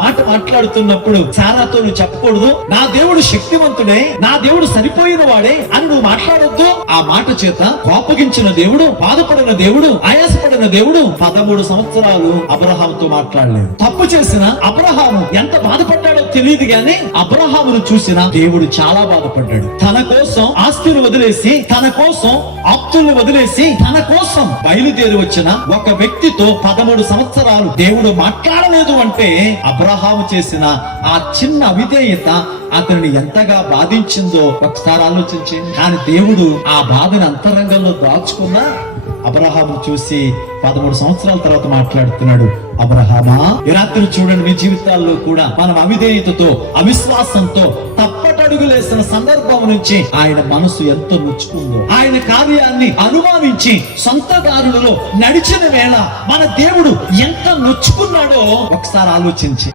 మాట మాట్లాడుతున్నప్పుడు సారాతో నువ్వు చెప్పకూడదు నా దేవుడు శక్తివంతుడే, నా దేవుడు సరిపోయిన వాడే అని నువ్వు మాట్లాడొద్దు. ఆ మాట చేత కోపగించిన దేవుడు, బాధపడిన దేవుడు, ఆయాసపడిన దేవుడు 13 సంవత్సరాలు అబ్రహాముతో మాట్లాడలేదు. తప్పు చేసిన అబ్రహాము ఎంత బాధపడ్డాడో తెలియదు గాని అబ్రహామును చూసిన దేవుడు చాలా బాధపడ్డాడు. తన కోసం ఆస్తిని వదిలేసి, తన కోసం ఆప్తుల్ని వదిలేసి, తన కోసం బయలుదేరి వచ్చిన ఒక వ్యక్తితో 13 సంవత్సరాలు దేవుడు మాట్లాడలేదు అంటే అబ్రహాము చేసిన ఆ చిన్న అవిధేయత అతనిని ఎంతగా బాధించిందో ఒకసారి ఆలోచించండి. కానీ దేవుడు ఆ బాధను అంతరంగంలో దాచుకున్నా అబ్రహాము చూసి 13 సంవత్సరాల తర్వాత మాట్లాడుతున్నాడు. అబ్రహామా, ఈ రాత్రి చూడండి, మీ జీవితాల్లో కూడా మనం అవిధేయతతో, అవిశ్వాసంతో తప్పటడుగులేసిన సందర్భం నుంచి ఆయన మనసు ఎంతో నొచ్చుకుందో, ఆయన కార్యాన్ని అనుమానించి సొంత దారులలో నడిచిన వేళ మన దేవుడు ఎంత నొచ్చుకున్నాడో ఒకసారి ఆలోచించి